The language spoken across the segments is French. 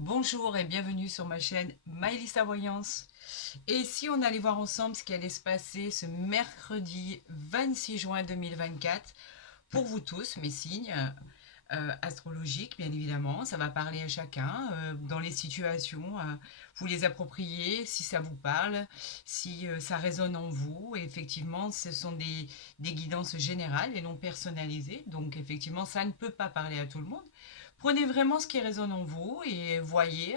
Bonjour et bienvenue sur ma chaîne Maëlys Voyance. Et si on allait voir ensemble ce qui allait se passer ce mercredi 26 juin 2024 pour vous tous, mes signes astrologiques, bien évidemment. Ça va parler à chacun dans les situations. Vous les appropriez si ça vous parle, si ça résonne en vous. Et effectivement, ce sont des guidances générales et non personnalisées. Donc effectivement, ça ne peut pas parler à tout le monde. Prenez vraiment ce qui résonne en vous et voyez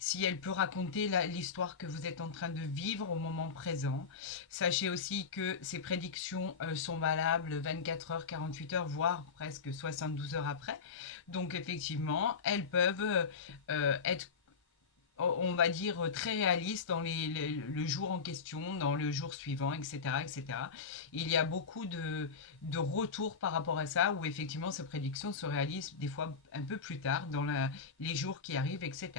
si elle peut raconter l'histoire que vous êtes en train de vivre au moment présent. Sachez aussi que ces prédictions sont valables 24 heures, 48 heures, voire presque 72 heures après. Donc effectivement, elles peuvent être, on va dire, très réaliste dans le jour en question, dans le jour suivant, etc., etc. Il y a beaucoup de retours par rapport à ça, où effectivement ces prédictions se réalisent des fois un peu plus tard, dans les jours qui arrivent, etc.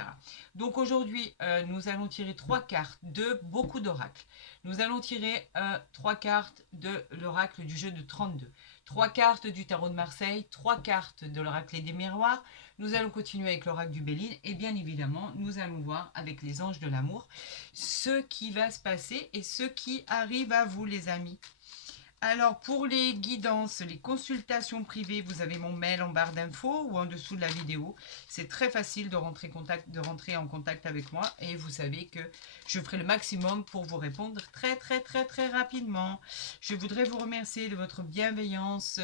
Donc aujourd'hui, nous allons tirer trois cartes de beaucoup d'oracles. Nous allons tirer trois cartes de l'oracle du jeu de 32, trois cartes du tarot de Marseille, trois cartes de l'oracle des miroirs. Nous allons continuer avec l'oracle du Béline et bien évidemment, nous allons voir avec les anges de l'amour ce qui va se passer et ce qui arrive à vous, les amis. Alors, pour les guidances, les consultations privées, vous avez mon mail en barre d'infos ou en dessous de la vidéo. C'est très facile de rentrer en contact avec moi et vous savez que je ferai le maximum pour vous répondre très rapidement. Je voudrais vous remercier de votre bienveillance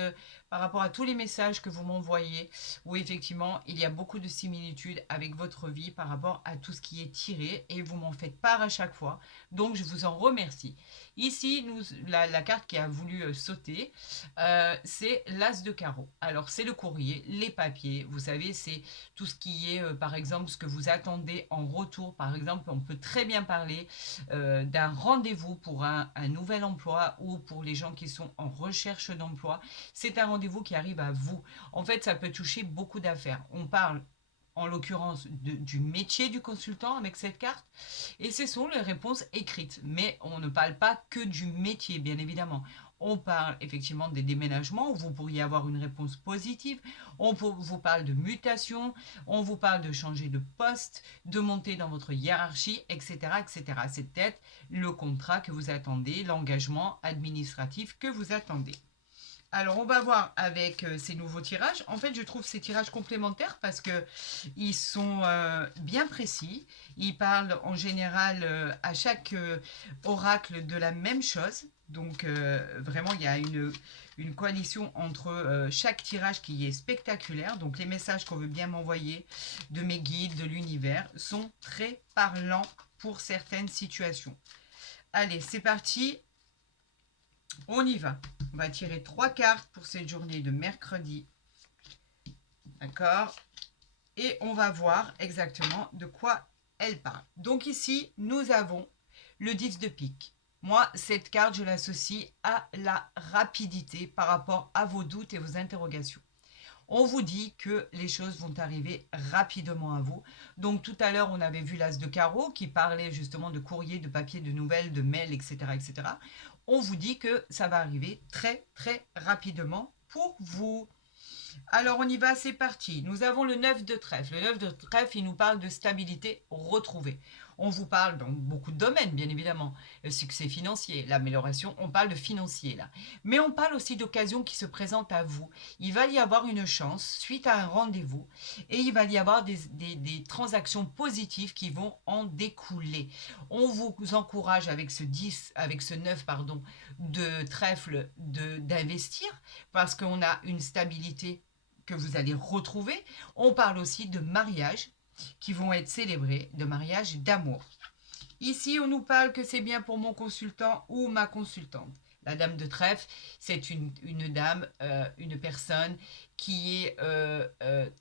par rapport à tous les messages que vous m'envoyez où effectivement il y a beaucoup de similitudes avec votre vie par rapport à tout ce qui est tiré et vous m'en faites part à chaque fois. Donc, je vous en remercie. Ici, la carte qui a voulu sauter, c'est l'As de carreau. Alors, c'est le courrier, les papiers. Vous savez, c'est tout ce qui est, par exemple, ce que vous attendez en retour. Par exemple, on peut très bien parler d'un rendez-vous pour un nouvel emploi ou pour les gens qui sont en recherche d'emploi. C'est un rendez-vous qui arrive à vous. En fait, ça peut toucher beaucoup d'affaires. On parle en l'occurrence du métier du consultant avec cette carte, et ce sont les réponses écrites. Mais on ne parle pas que du métier, bien évidemment. On parle effectivement des déménagements où vous pourriez avoir une réponse positive. Vous parle de mutation, on vous parle de changer de poste, de monter dans votre hiérarchie, etc., etc. C'est peut-être le contrat que vous attendez, l'engagement administratif que vous attendez. Alors, on va voir avec ces nouveaux tirages. En fait, je trouve ces tirages complémentaires parce que ils sont bien précis. Ils parlent en général à chaque oracle de la même chose. Donc, vraiment, il y a une coalition entre chaque tirage qui est spectaculaire. Donc, les messages qu'on veut bien m'envoyer de mes guides, de l'univers, sont très parlants pour certaines situations. Allez, c'est parti. On y va. On va tirer trois cartes pour cette journée de mercredi. D'accord? Et on va voir exactement de quoi elle parle. Donc ici, nous avons le 10 de pique. Moi, cette carte, je l'associe à la rapidité par rapport à vos doutes et vos interrogations. On vous dit que les choses vont arriver rapidement à vous. Donc tout à l'heure, on avait vu l'as de carreau qui parlait justement de courrier, de papier, de nouvelles, de mails, etc., etc. On vous dit que ça va arriver très rapidement pour vous. Alors on y va, c'est parti. Nous avons le 9 de trèfle. Le 9 de trèfle, il nous parle de stabilité retrouvée. On vous parle dans beaucoup de domaines, bien évidemment. Le succès financier, l'amélioration, on parle de financier là. Mais on parle aussi d'occasions qui se présentent à vous. Il va y avoir une chance suite à un rendez-vous et il va y avoir des transactions positives qui vont en découler. On vous encourage avec ce 10, avec ce 9, pardon, de trèfle d'investir parce qu'on a une stabilité que vous allez retrouver. On parle aussi de mariages qui vont être célébrés, de mariages d'amour. Ici, on nous parle que c'est bien pour mon consultant ou ma consultante. La dame de trèfle, c'est une dame, une personne qui est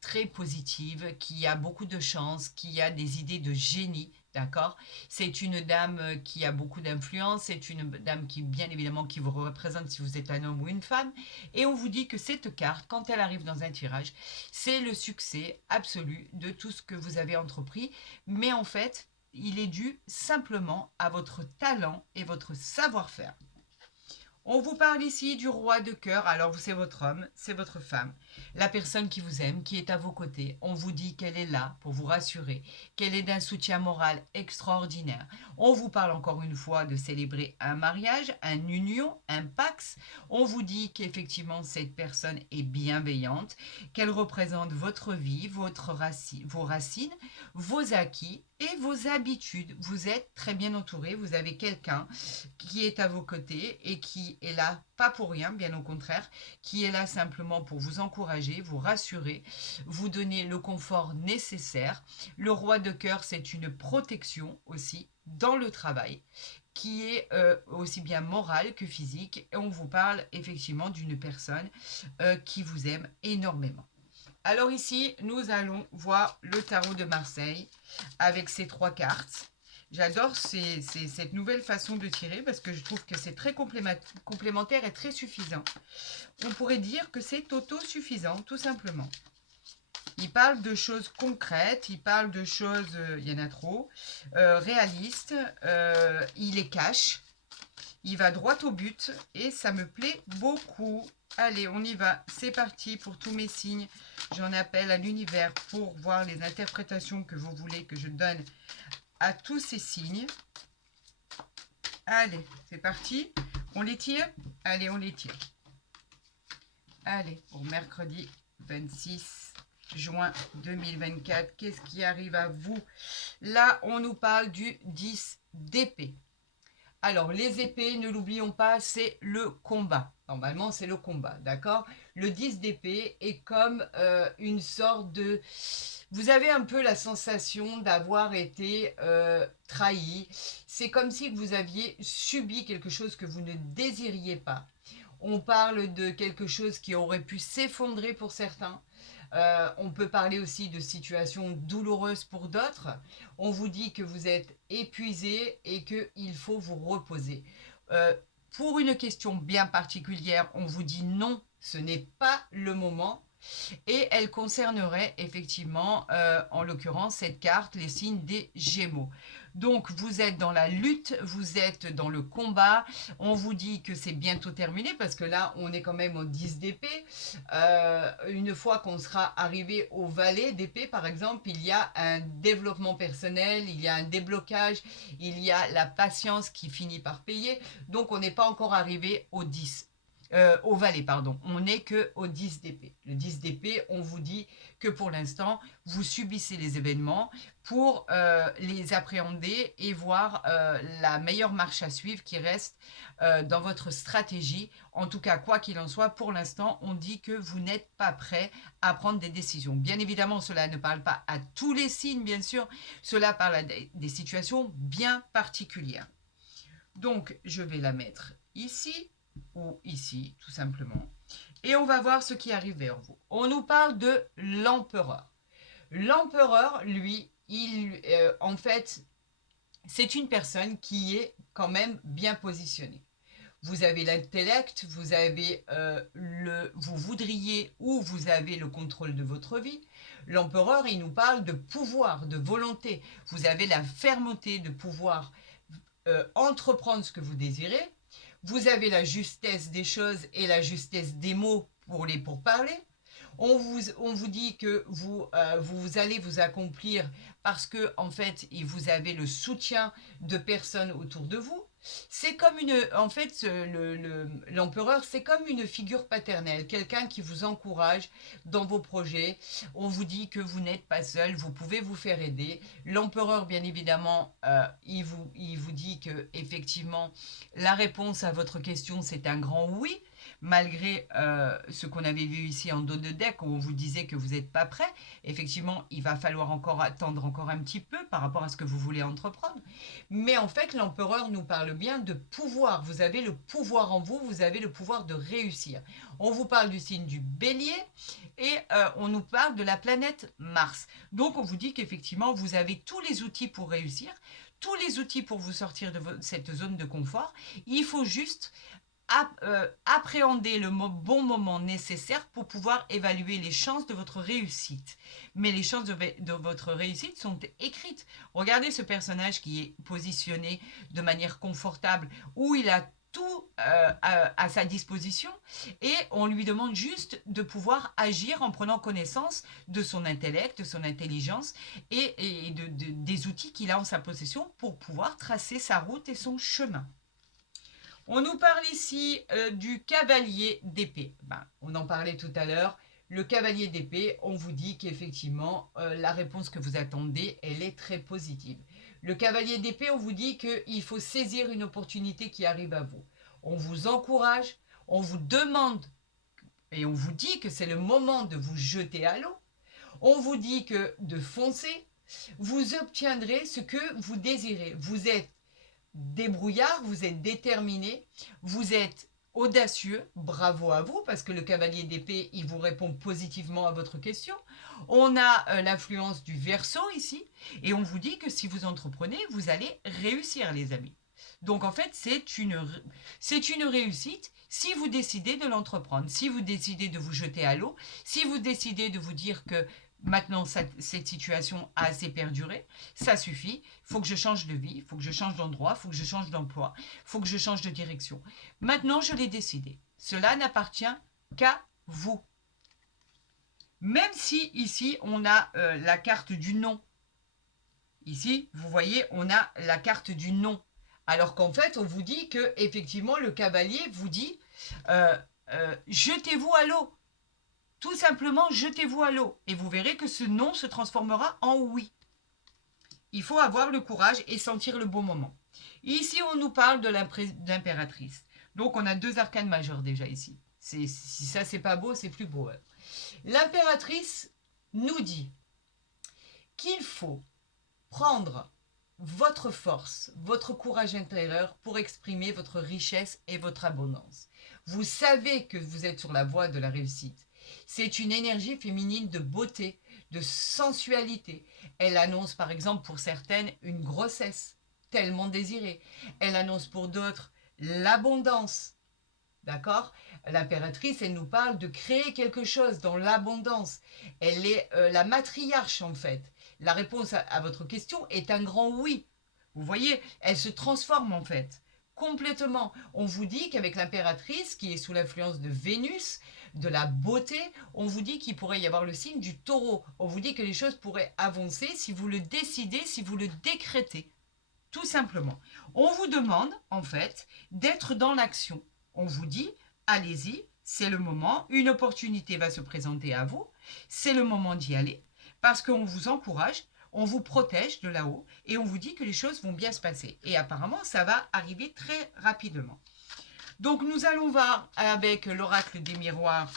très positive, qui a beaucoup de chance, qui a des idées de génie, d'accord. C'est une dame qui a beaucoup d'influence, c'est une dame qui, bien évidemment, qui vous représente si vous êtes un homme ou une femme. Et on vous dit que cette carte, quand elle arrive dans un tirage, c'est le succès absolu de tout ce que vous avez entrepris. Mais en fait, il est dû simplement à votre talent et votre savoir-faire. On vous parle ici du roi de cœur. Alors, c'est votre homme, c'est votre femme, la personne qui vous aime, qui est à vos côtés. On vous dit qu'elle est là pour vous rassurer, qu'elle est d'un soutien moral extraordinaire. On vous parle encore une fois de célébrer un mariage, une union, un pax. On vous dit qu'effectivement, cette personne est bienveillante, qu'elle représente votre vie, vos racines, vos acquis et vos habitudes. Vous êtes très bien entouré, vous avez quelqu'un qui est à vos côtés et qui est là, pas pour rien, bien au contraire, qui est là simplement pour vous encourager, vous rassurer, vous donner le confort nécessaire. Le roi de cœur, c'est une protection aussi dans le travail qui est aussi bien morale que physique. Et on vous parle effectivement d'une personne qui vous aime énormément. Alors ici, nous allons voir le tarot de Marseille avec ces 3 cartes. J'adore cette nouvelle façon de tirer parce que je trouve que c'est très complémentaire et très suffisant. On pourrait dire que c'est autosuffisant, tout simplement. Il parle de choses concrètes, il parle de choses, il y en a trop, réalistes, il les cache, il va droit au but et ça me plaît beaucoup. Allez, on y va, c'est parti pour tous mes signes. J'en appelle à l'univers pour voir les interprétations que vous voulez que je donne à tous ces signes. Allez, c'est parti. On les tire? Allez, on les tire. Allez, pour mercredi 26 juin 2024, qu'est-ce qui arrive à vous? Là, on nous parle du 10 d'épée. Alors, les épées, ne l'oublions pas, c'est le combat. Normalement, c'est le combat, d'accord? Le 10 d'épée est comme une sorte de... Vous avez un peu la sensation d'avoir été trahi. C'est comme si vous aviez subi quelque chose que vous ne désiriez pas. On parle de quelque chose qui aurait pu s'effondrer pour certains. On peut parler aussi de situations douloureuses pour d'autres. On vous dit que vous êtes épuisé et qu'il faut vous reposer. Pour une question bien particulière, on vous dit non, ce n'est pas le moment. Et elle concernerait effectivement, en l'occurrence, cette carte, les signes des Gémeaux. Donc, vous êtes dans la lutte, vous êtes dans le combat. On vous dit que c'est bientôt terminé parce que là, on est quand même au 10 d'épée. Une fois qu'on sera arrivé au valet d'épée, par exemple, il y a un développement personnel, il y a un déblocage, il y a la patience qui finit par payer. Donc, on n'est pas encore arrivé au 10. Au valet, pardon. On n'est que au 10 d'épée. Le 10 d'épée, on vous dit que pour l'instant, vous subissez les événements pour les appréhender et voir la meilleure marche à suivre qui reste dans votre stratégie. En tout cas, quoi qu'il en soit, pour l'instant, on dit que vous n'êtes pas prêt à prendre des décisions. Bien évidemment, cela ne parle pas à tous les signes, bien sûr. Cela parle à des situations bien particulières. Donc, je vais la mettre ici ou ici, tout simplement. Et on va voir ce qui arrive vers vous. On nous parle de l'empereur. L'empereur, lui, en fait, c'est une personne qui est quand même bien positionnée. Vous avez l'intellect, vous avez vous voudriez ou vous avez le contrôle de votre vie. L'empereur, il nous parle de pouvoir, de volonté. Vous avez la fermeté de pouvoir entreprendre ce que vous désirez. Vous avez la justesse des choses et la justesse des mots pour les pourparlers. On vous dit que vous allez vous accomplir parce que en fait, vous avez le soutien de personnes autour de vous. C'est comme en fait, l'empereur, c'est comme une figure paternelle, quelqu'un qui vous encourage dans vos projets. On vous dit que vous n'êtes pas seul, vous pouvez vous faire aider. L'empereur, bien évidemment, il vous dit que effectivement, la réponse à votre question, c'est un grand oui. Malgré ce qu'on avait vu ici en dos de deck, où on vous disait que vous n'êtes pas prêt, effectivement, il va falloir encore attendre encore un petit peu par rapport à ce que vous voulez entreprendre. Mais en fait, l'empereur nous parle bien de pouvoir. Vous avez le pouvoir en vous, vous avez le pouvoir de réussir. On vous parle du signe du bélier et on nous parle de la planète Mars. Donc, on vous dit qu'effectivement, vous avez tous les outils pour réussir, tous les outils pour vous sortir de cette zone de confort. Il faut juste appréhender le bon moment nécessaire pour pouvoir évaluer les chances de votre réussite. Mais les chances de votre réussite sont écrites. Regardez ce personnage qui est positionné de manière confortable, où il a tout à sa disposition et on lui demande juste de pouvoir agir en prenant connaissance de son intellect, de son intelligence et des outils qu'il a en sa possession pour pouvoir tracer sa route et son chemin. On nous parle ici du cavalier d'épée. Ben, on en parlait tout à l'heure. Le cavalier d'épée, on vous dit qu'effectivement, la réponse que vous attendez, elle est très positive. Le cavalier d'épée, on vous dit qu'il faut saisir une opportunité qui arrive à vous. On vous encourage, on vous demande et on vous dit que c'est le moment de vous jeter à l'eau. On vous dit que de foncer, vous obtiendrez ce que vous désirez. Vous êtes débrouillard, vous êtes déterminé, vous êtes audacieux, bravo à vous, parce que le cavalier d'épée, il vous répond positivement à votre question. On a l'influence du Verseau ici, et on vous dit que si vous entreprenez, vous allez réussir, les amis. Donc en fait, c'est une réussite si vous décidez de l'entreprendre, si vous décidez de vous jeter à l'eau, si vous décidez de vous dire que maintenant cette situation a assez perduré, ça suffit, il faut que je change de vie, il faut que je change d'endroit, il faut que je change d'emploi, il faut que je change de direction. Maintenant, je l'ai décidé. Cela n'appartient qu'à vous. Même si ici, on a la carte du non. Ici, vous voyez, on a la carte du non. Alors qu'en fait, on vous dit que effectivement, le cavalier vous dit jetez-vous à l'eau. Tout simplement, jetez-vous à l'eau. Et vous verrez que ce non se transformera en oui. Il faut avoir le courage et sentir le bon moment. Ici, on nous parle de l'impératrice. Donc, on a 2 arcanes majeures déjà ici. Si ça, c'est pas beau, c'est plus beau. Hein. L'impératrice nous dit qu'il faut prendre votre force, votre courage intérieur pour exprimer votre richesse et votre abondance. Vous savez que vous êtes sur la voie de la réussite. C'est une énergie féminine de beauté, de sensualité. Elle annonce par exemple pour certaines une grossesse tellement désirée. Elle annonce pour d'autres l'abondance. D'accord? L'impératrice, elle nous parle de créer quelque chose dans l'abondance. Elle est la matriarche en fait. La réponse à votre question est un grand oui. Vous voyez, elle se transforme en fait. Complètement. On vous dit qu'avec l'impératrice, qui est sous l'influence de Vénus, de la beauté, on vous dit qu'il pourrait y avoir le signe du taureau. On vous dit que les choses pourraient avancer si vous le décidez, si vous le décrétez. Tout simplement. On vous demande, en fait, d'être dans l'action. On vous dit, allez-y, c'est le moment, une opportunité va se présenter à vous, c'est le moment d'y aller, parce qu'on vous encourage, on vous protège de là-haut, et on vous dit que les choses vont bien se passer. Et apparemment, ça va arriver très rapidement. Donc, nous allons voir avec l'oracle des miroirs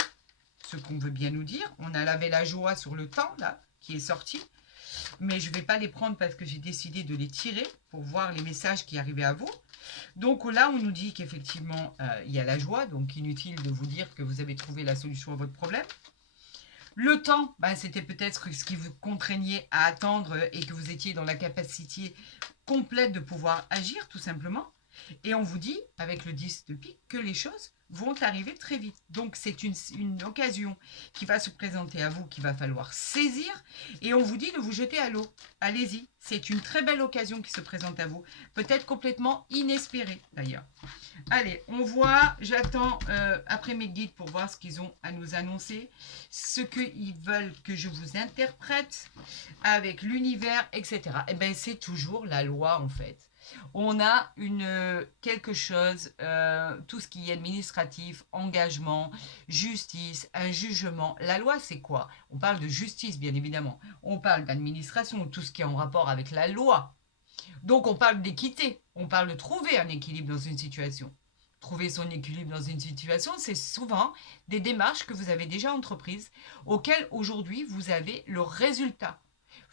ce qu'on veut bien nous dire. On a lavé la joie sur le temps, là, qui est sorti. Mais je ne vais pas les prendre parce que j'ai décidé de les tirer pour voir les messages qui arrivaient à vous. Donc là, on nous dit qu'effectivement, il y a la joie, donc inutile de vous dire que vous avez trouvé la solution à votre problème. Le temps, c'était peut-être ce qui vous contraignait à attendre et que vous étiez dans la capacité complète de pouvoir agir, tout simplement. Et on vous dit, avec le 10 de pique, que les choses vont arriver très vite. Donc, c'est une occasion qui va se présenter à vous, qu'il va falloir saisir. Et on vous dit de vous jeter à l'eau. Allez-y, c'est une très belle occasion qui se présente à vous. Peut-être complètement inespérée, d'ailleurs. Allez, on voit, j'attends après mes guides pour voir ce qu'ils ont à nous annoncer. Ce qu'ils veulent que je vous interprète avec l'univers, etc. Eh bien, c'est toujours la loi, en fait. On a quelque chose, tout ce qui est administratif, engagement, justice, un jugement. La loi, c'est quoi? On parle de justice, bien évidemment. On parle d'administration, tout ce qui est en rapport avec la loi. Donc, on parle d'équité. On parle de trouver un équilibre dans une situation. Trouver son équilibre dans une situation, c'est souvent des démarches que vous avez déjà entreprises, auxquelles aujourd'hui vous avez le résultat.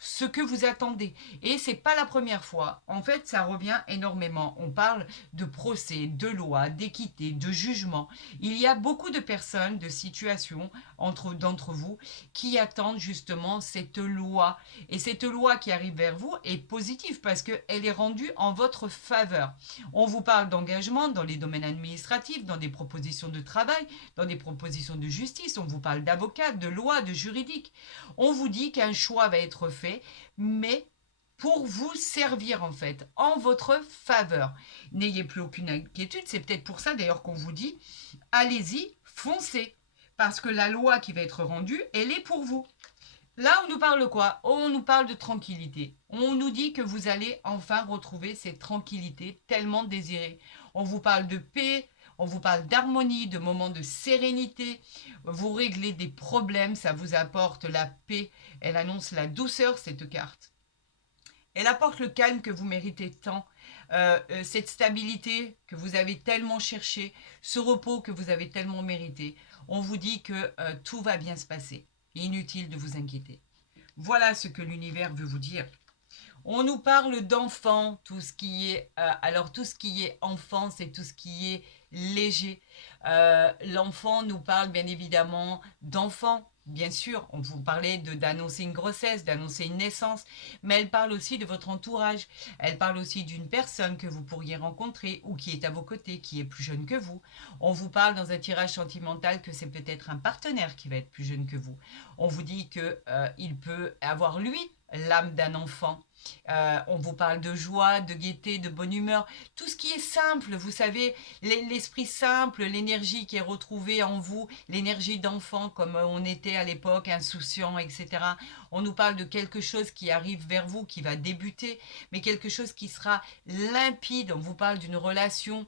Ce que vous attendez. Et c'est pas la première fois. En fait, ça revient énormément. On parle de procès, de loi, d'équité, de jugement. Il y a beaucoup de personnes, de situations d'entre vous qui attendent justement cette loi. Et cette loi qui arrive vers vous est positive parce qu'elle est rendue en votre faveur. On vous parle d'engagement dans les domaines administratifs, dans des propositions de travail, dans des propositions de justice. On vous parle d'avocat, de loi, de juridique. On vous dit qu'un choix va être fait, mais pour vous servir en fait, en votre faveur. N'ayez plus aucune inquiétude, c'est peut-être pour ça d'ailleurs qu'on vous dit, allez-y, foncez, parce que la loi qui va être rendue, elle est pour vous. Là, on nous parle de quoi? On nous parle de tranquillité. On nous dit que vous allez enfin retrouver cette tranquillité tellement désirée. On vous parle de paix, on vous parle d'harmonie, de moments de sérénité. Vous réglez des problèmes, ça vous apporte la paix. Elle annonce la douceur, cette carte. Elle apporte le calme que vous méritez tant, cette stabilité que vous avez tellement cherché, ce repos que vous avez tellement mérité. On vous dit que tout va bien se passer. Inutile de vous inquiéter. Voilà ce que l'univers veut vous dire. On nous parle d'enfants, tout ce qui est alors tout ce qui est enfant, c'est tout ce qui est léger. L'enfant nous parle bien évidemment d'enfants. Bien sûr, on vous parlait d'annoncer une grossesse, d'annoncer une naissance, mais elle parle aussi de votre entourage. Elle parle aussi d'une personne que vous pourriez rencontrer ou qui est à vos côtés, qui est plus jeune que vous. On vous parle dans un tirage sentimental que c'est peut-être un partenaire qui va être plus jeune que vous. On vous dit que il peut avoir lui l'âme d'un enfant. On vous parle de joie, de gaieté, de bonne humeur, tout ce qui est simple, vous savez, l'esprit simple, l'énergie qui est retrouvée en vous, l'énergie d'enfant comme on était à l'époque, insouciant, etc. On nous parle de quelque chose qui arrive vers vous, qui va débuter, mais quelque chose qui sera limpide. On vous parle d'une relation,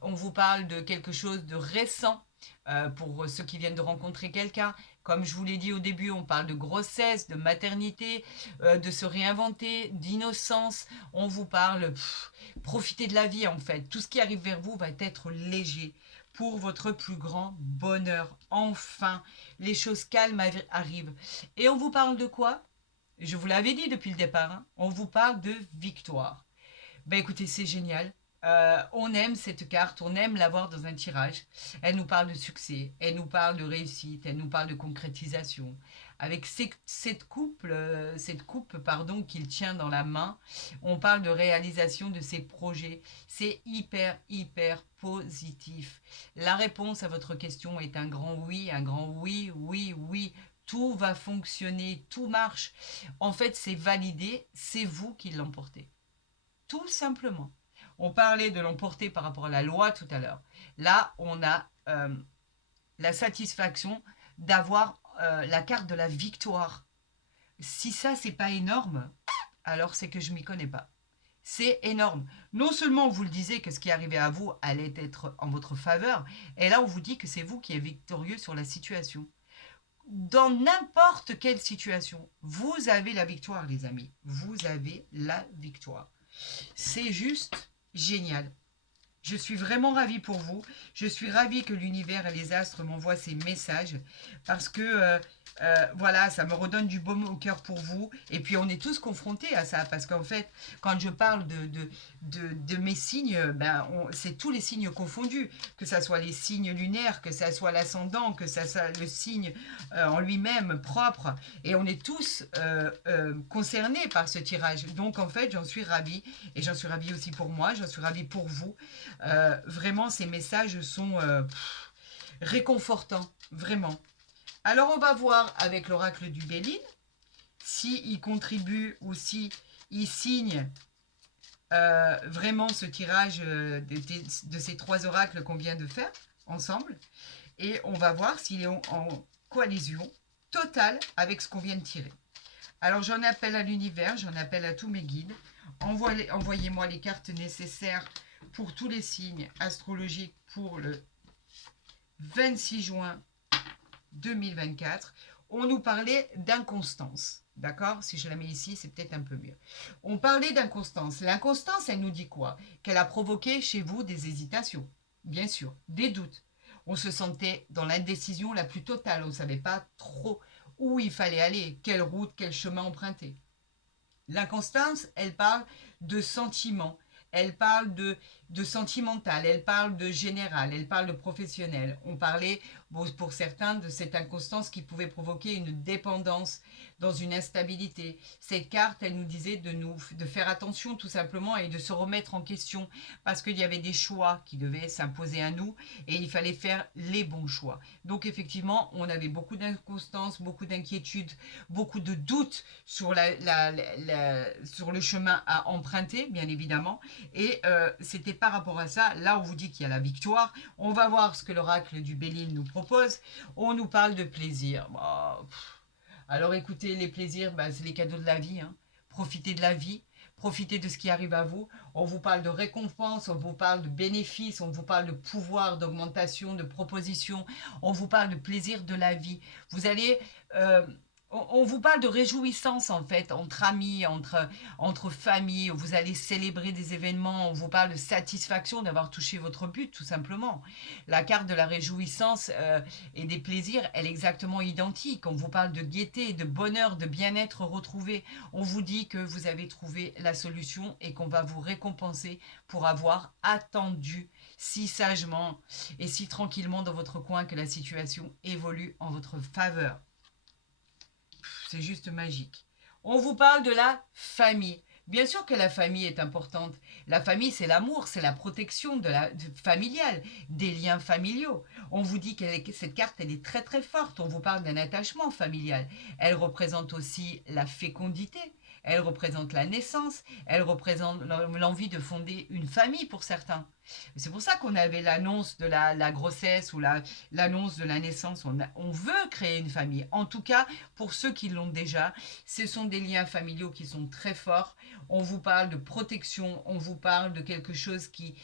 on vous parle de quelque chose de récent. Pour ceux qui viennent de rencontrer quelqu'un. Comme je vous l'ai dit au début, on parle de grossesse, de maternité, de se réinventer, d'innocence. On vous parle, profitez de la vie en fait. Tout ce qui arrive vers vous va être léger pour votre plus grand bonheur. Enfin, les choses calmes arrivent. Et on vous parle de quoi? Je vous l'avais dit depuis le départ, hein, on vous parle de victoire. Ben écoutez, c'est génial. On aime cette carte, on aime l'avoir dans un tirage. Elle nous parle de succès, elle nous parle de réussite, elle nous parle de concrétisation. Avec cette coupe pardon, qu'il tient dans la main, on parle de réalisation de ses projets. C'est hyper, hyper positif. La réponse à votre question est un grand oui, oui, oui. Tout va fonctionner, tout marche. En fait, c'est validé, c'est vous qui l'emportez. Tout simplement. On parlait de l'emporter par rapport à la loi tout à l'heure. Là, on a la satisfaction d'avoir la carte de la victoire. Si ça, c'est pas énorme, alors c'est que je m'y connais pas. C'est énorme. Non seulement on vous le disait que ce qui arrivait à vous allait être en votre faveur, et là on vous dit que c'est vous qui êtes victorieux sur la situation. Dans n'importe quelle situation, vous avez la victoire, les amis. Vous avez la victoire. C'est juste génial. Je suis vraiment ravie pour vous. Je suis ravie que l'univers et les astres m'envoient ces messages parce que voilà, ça me redonne du baume au cœur pour vous. Et puis on est tous confrontés à ça parce qu'en fait, quand je parle de mes signes, c'est tous les signes confondus, que ça soit les signes lunaires, que ça soit l'ascendant, que ça soit le signe en lui-même propre. Et on est tous concernés par ce tirage. Donc en fait, j'en suis ravie et j'en suis ravie aussi pour moi, j'en suis ravie pour vous. Vraiment, ces messages sont réconfortants, vraiment. Alors, on va voir avec l'oracle du Béline s'il contribue ou si il signe vraiment ce tirage de ces trois oracles qu'on vient de faire ensemble. Et on va voir s'il est en coalition totale avec ce qu'on vient de tirer. Alors, j'en appelle à l'univers, j'en appelle à tous mes guides. Envoyez-moi les cartes nécessaires pour tous les signes astrologiques pour le 26 juin 2024. On nous parlait d'inconstance. D'accord? Si je la mets ici, c'est peut-être un peu mieux. On parlait d'inconstance. L'inconstance, elle nous dit quoi? Qu'elle a provoqué chez vous des hésitations. Bien sûr, des doutes. On se sentait dans l'indécision la plus totale. On ne savait pas trop où il fallait aller, quelle route, quel chemin emprunter. L'inconstance, elle parle de sentiments. Elle parle de sentimental, elle parle de général, elle parle de professionnel. On parlait, bon, pour certains, de cette inconstance qui pouvait provoquer une dépendance dans une instabilité. Cette carte, elle nous disait de faire attention tout simplement et de se remettre en question parce qu'il y avait des choix qui devaient s'imposer à nous et il fallait faire les bons choix. Donc effectivement, on avait beaucoup d'inconstance, beaucoup d'inquiétude, beaucoup de doutes sur, sur le chemin à emprunter, bien évidemment. Et c'était par rapport à ça, là on vous dit qu'il y a la victoire. On va voir ce que l'oracle du Bélier nous propose. On nous parle de plaisir. Bah, alors écoutez, les plaisirs, bah, c'est les cadeaux de la vie. Hein. Profitez de la vie. Profitez de ce qui arrive à vous. On vous parle de récompense, on vous parle de bénéfices, on vous parle de pouvoir, d'augmentation, de proposition. On vous parle de plaisir de la vie. Vous allez... on vous parle de réjouissance en fait, entre amis, entre familles, vous allez célébrer des événements, on vous parle de satisfaction d'avoir touché votre but tout simplement. La carte de la réjouissance et des plaisirs, elle est exactement identique. On vous parle de gaieté, de bonheur, de bien-être retrouvé. On vous dit que vous avez trouvé la solution et qu'on va vous récompenser pour avoir attendu si sagement et si tranquillement dans votre coin que la situation évolue en votre faveur. C'est juste magique. On vous parle de la famille. Bien sûr que la famille est importante. La famille, c'est l'amour, c'est la protection familiale, des liens familiaux. On vous dit que cette carte, elle est très très forte. On vous parle d'un attachement familial. Elle représente aussi la fécondité. Elle représente la naissance. Elle représente l'envie de fonder une famille pour certains. C'est pour ça qu'on avait l'annonce de la grossesse ou l'annonce de la naissance. On veut créer une famille. En tout cas, pour ceux qui l'ont déjà, ce sont des liens familiaux qui sont très forts. On vous parle de protection, on vous parle de quelque chose qui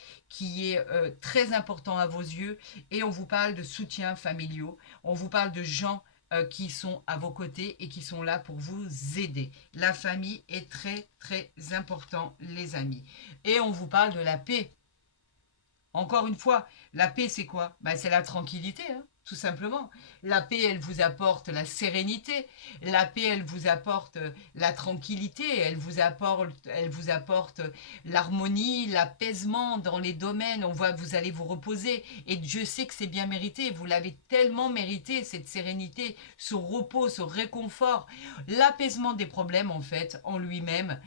est très important à vos yeux et on vous parle de soutien familiaux. On vous parle de gens qui sont à vos côtés et qui sont là pour vous aider. La famille est très très important, les amis. Et on vous parle de la paix. Encore une fois, la paix, c'est quoi? Ben, c'est la tranquillité, hein, tout simplement. La paix, elle vous apporte la sérénité. La paix, elle vous apporte la tranquillité. Elle vous apporte l'harmonie, l'apaisement dans les domaines. On voit que vous allez vous reposer. Et Dieu sait que c'est bien mérité. Vous l'avez tellement mérité, cette sérénité, ce repos, ce réconfort. L'apaisement des problèmes, en fait, en lui-même,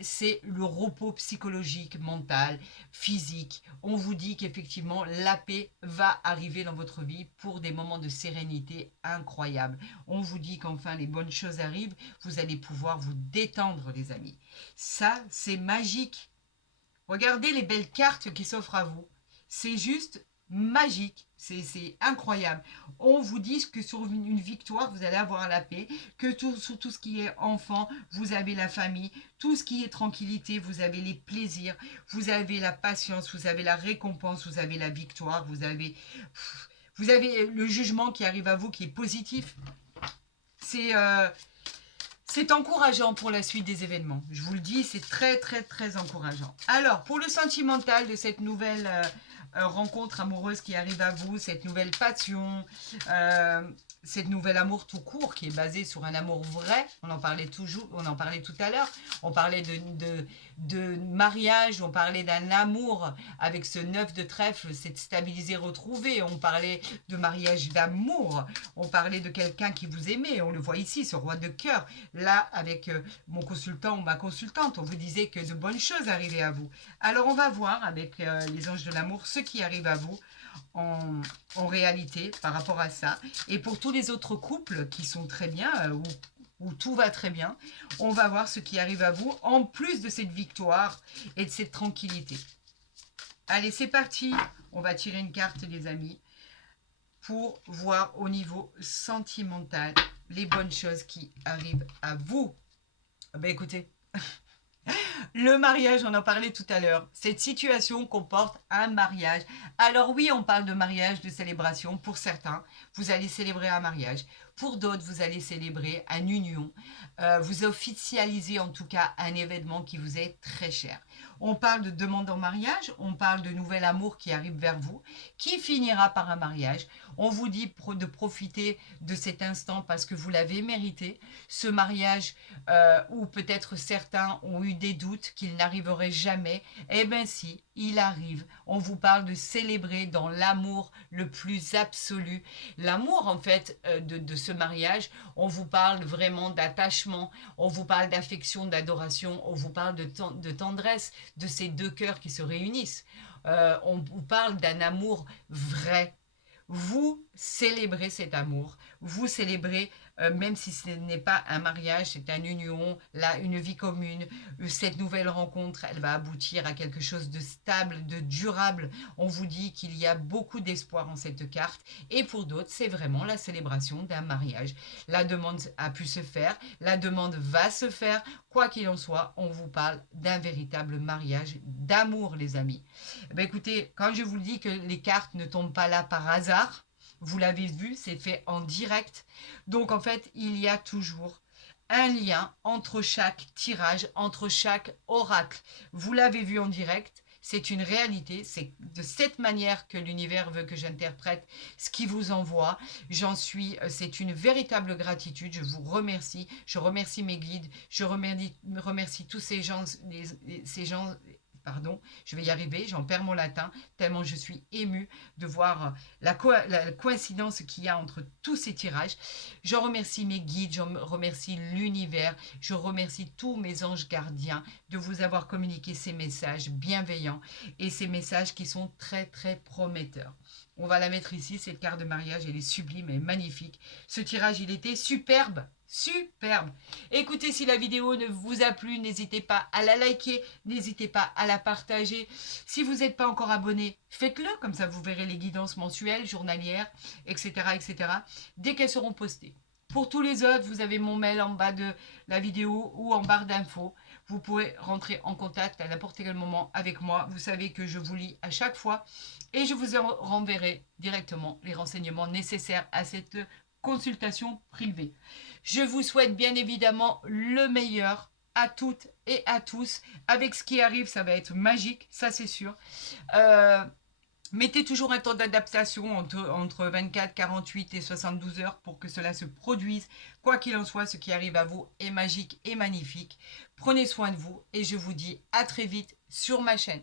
c'est le repos psychologique, mental, physique. On vous dit qu'effectivement, la paix va arriver dans votre vie pour des moments de sérénité incroyables. On vous dit qu'enfin, les bonnes choses arrivent. Vous allez pouvoir vous détendre, les amis. Ça, c'est magique. Regardez les belles cartes qui s'offrent à vous. C'est juste magique. C'est incroyable. On vous dit que sur une victoire, vous allez avoir la paix, que sur tout ce qui est enfant, vous avez la famille, tout ce qui est tranquillité, vous avez les plaisirs, vous avez la patience, vous avez la récompense, vous avez la victoire, vous avez le jugement qui arrive à vous qui est positif. C'est encourageant pour la suite des événements. Je vous le dis, c'est très très très encourageant. Alors, pour le sentimental de cette nouvelle rencontre amoureuse qui arrive à vous, cette nouvelle passion, cette nouvel amour tout court qui est basé sur un amour vrai, on en parlait tout à l'heure, on parlait de mariage, on parlait d'un amour avec ce 9 de trèfle, cette stabilité retrouvée, on parlait de mariage d'amour, on parlait de quelqu'un qui vous aimait, on le voit ici, ce roi de cœur, là avec mon consultant ou ma consultante, on vous disait que de bonnes choses arrivaient à vous. Alors on va voir avec les anges de l'amour ce qui arrive à vous en réalité par rapport à ça. Et pour tous les autres couples qui sont très bien, où tout va très bien, on va voir ce qui arrive à vous, en plus de cette victoire et de cette tranquillité. Allez, c'est parti. On va tirer une carte, les amis, pour voir au niveau sentimental les bonnes choses qui arrivent à vous. Ben écoutez... Le mariage, on en parlait tout à l'heure. Cette situation comporte un mariage. Alors oui, on parle de mariage, de célébration. Pour certains, vous allez célébrer un mariage. Pour d'autres, vous allez célébrer une union. Vous officialisez en tout cas un événement qui vous est très cher. On parle de demande en mariage, on parle de nouvel amour qui arrive vers vous, qui finira par un mariage. On vous dit de profiter de cet instant parce que vous l'avez mérité. Ce mariage où peut-être certains ont eu des doutes qu'il n'arriverait jamais, eh bien si, il arrive. On vous parle de célébrer dans l'amour le plus absolu. L'amour en fait de ce mariage, on vous parle vraiment d'attachement, on vous parle d'affection, d'adoration, on vous parle de tendresse, de ces deux cœurs qui se réunissent. On vous parle d'un amour vrai. Vous célébrez cet amour, vous célébrez, même si ce n'est pas un mariage, c'est une union, là, une vie commune. Cette nouvelle rencontre, elle va aboutir à quelque chose de stable, de durable. On vous dit qu'il y a beaucoup d'espoir en cette carte. Et pour d'autres, c'est vraiment la célébration d'un mariage. La demande a pu se faire, la demande va se faire. Quoi qu'il en soit, on vous parle d'un véritable mariage, d'amour, les amis. Ben écoutez, quand je vous dis que les cartes ne tombent pas là par hasard, vous l'avez vu, c'est fait en direct. Donc en fait, il y a toujours un lien entre chaque tirage, entre chaque oracle. Vous l'avez vu en direct, c'est une réalité, c'est de cette manière que l'univers veut que j'interprète ce qui vous envoie. C'est une véritable gratitude, je vous remercie, je remercie mes guides, je remercie tous ces gens, pardon, je vais y arriver, j'en perds mon latin, tellement je suis émue de voir la coïncidence qu'il y a entre tous ces tirages. Je remercie mes guides, je remercie l'univers, je remercie tous mes anges gardiens de vous avoir communiqué ces messages bienveillants et ces messages qui sont très très prometteurs. On va la mettre ici, cette carte de mariage, elle est sublime, elle est magnifique. Ce tirage, il était superbe, superbe. Écoutez, si la vidéo ne vous a plu, n'hésitez pas à la liker, n'hésitez pas à la partager. Si vous n'êtes pas encore abonné, faites-le, comme ça vous verrez les guidances mensuelles, journalières, etc. etc. dès qu'elles seront postées. Pour tous les autres, vous avez mon mail en bas de la vidéo ou en barre d'infos. Vous pouvez rentrer en contact à n'importe quel moment avec moi. Vous savez que je vous lis à chaque fois et je vous renverrai directement les renseignements nécessaires à cette consultation privée. Je vous souhaite bien évidemment le meilleur à toutes et à tous. Avec ce qui arrive, ça va être magique, ça c'est sûr. Mettez toujours un temps d'adaptation entre 24, 48 et 72 heures pour que cela se produise. Quoi qu'il en soit, ce qui arrive à vous est magique et magnifique. Prenez soin de vous et je vous dis à très vite sur ma chaîne.